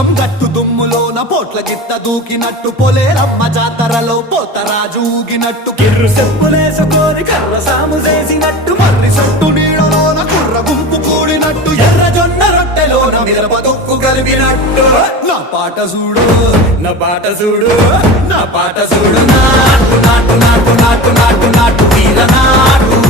పొలం గట్టు దుమ్ములోన పోట్ల గిత్త దూకినట్టు పొలేరమ్మ జాతరలో పోతరాజు ఊగినట్టు కిర్రు చెప్పులేసుకొని కర్ర సాము చేసినట్టు మర్రి సొట్టు నీడలోన కుర్ర గుంపు కూడినట్టు ఎర్ర జొన్న రొట్టెలోన మిరప దొక్కు కలిపినట్టు నా పాట చూడు నా పాట చూడు నా పాట చూడు నాటు నాటు నాటు నాటు నాటు నాటు వీర నాటు